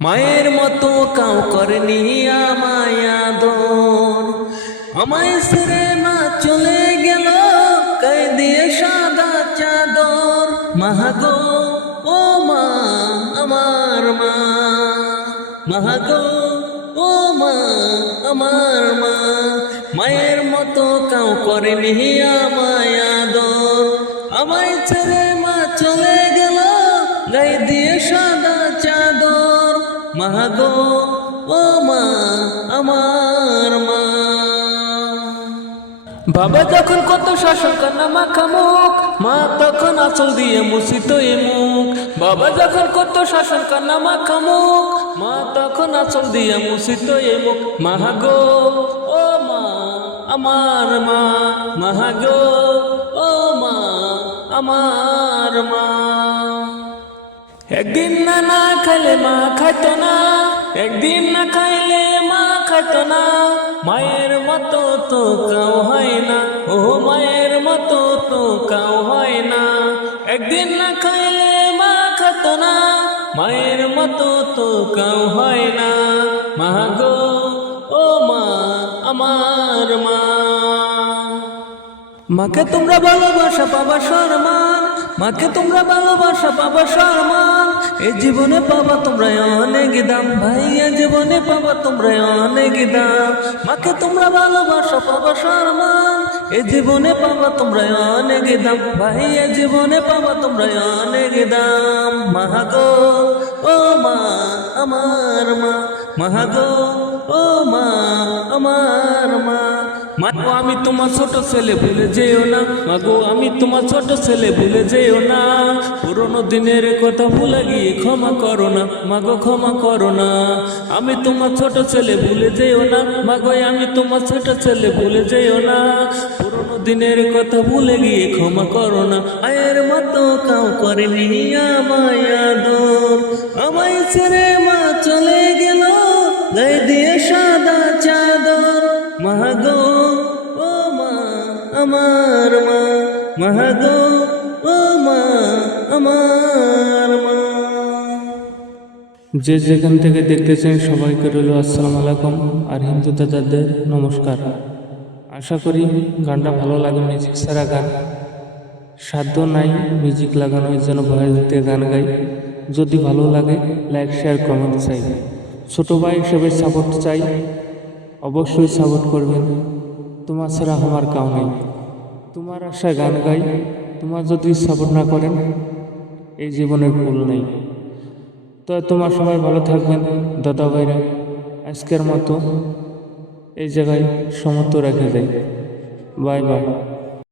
মায়ের মতো কাউ করেনি আমায় আদর, আমায় ছেড়ে মা চলে গেল গায়ে দিয়ে সাদা চাদর। মাহাগো ও মা আমার মা, মাহাগো ও মা আমার মা। মায়ের মতো কাউ করেনি আমায় আদর, আমায় ছেড়ে মা চলে গেল গায়ে দিয়ে সাদা চাদর। মাহাগো ও মা আমার মা। বাবা যখন কত শাসন কান্না মাখা মুখ, মা তখন আঁচল দিয়ে মুছিত এ মুখ। বাবা যখন কত শাসন কান্না মাখা মুখ, মা তখন আঁচল দিয়ে মুছিত এ মুখ। মাহাগো ও মা আমার মা, মাহাগো ও মা আমার মা। একদিন না খাইলে মা খাইতো না, একদিন না খাইলে মা খাইতো না। মায়ের মতো তো কাউ হয় না, ও মায়ের মতো তো কাউ হয় না। একদিন না খাইলে মা খাইতো না, মায়ের মতো তো কাউ হয় না। মাগো ও মা আমার মা। মাকে তোমরা ভালোবাসা পাবা সম্মান, মাকে তোমরা ভালোবাসা পাবা সম্মান। এই জীবনে পাবা তোমরা অনেক দাম ভাই, এই জীবনে পাবা তোমরা অনেক দাম। মাকে তোমরা ভালোবাসা পাবা সম্মান, এই জীবনে পাবা তোমরা অনেক দাম ভাই, এই জীবনে পাবা তোমরা অনেক দাম। মাহাগো ও মা আমার মা, মাহাগো ও মা আমার মা। মাগো আমি তোমার ছোট ছেলে ভুলে যেও না, মাগো আমি তোমার ছোট ছেলে ভুলে যেও না। পুরনো দিনের কথা ভুলে গিয়ে ক্ষমা করো না, মাগো ক্ষমা করো না। আমি তোমার ছোট ছেলে ভুলে যেও না, মাগো আমি তোমার ছোট ছেলে ভুলে যেও না। পুরনো দিনের কথা ভুলে গিয়ে ক্ষমা করো না। আয়ের মতো কাউ করেনি আমায় আদর, আমায় ছেড়ে মা চলে গেল গায়ে দিয়ে সাদা চাদর। মাহাগো ও মা আমার মা, মাহাগো ও মা আমার মা। যে যেখান থেকে দেখতেছেন সবাইকে রইল আসসালামু আলাইকুম, আর হিন্দু দাদাদের নমস্কার। আশা করি গানটা ভালো লাগে। মিউজিক ছাড়া গান সাধ্য নাই, মিউজিক লাগানোর জন্য ভয়েস দিতে গান গাই। যদি ভালো লাগে লাইক শেয়ার কমেন্ট চাই, ছোট ভাই হিসেবে সাপোর্ট চাই, অবশ্যই সাপোর্ট করবেন। তোমার ছাড়া আমার কাউ নেই, তোমার আশায় গান গাই। তোমার যদি সাপোর্ট না করেন এই জীবনের ফুল নেই। তো তোমার সবাই ভালো থাকবেন দাদা ভাইরা। আজকের মতো এই জায়গায় সমর্থ রেখে দেয়। Bye bye.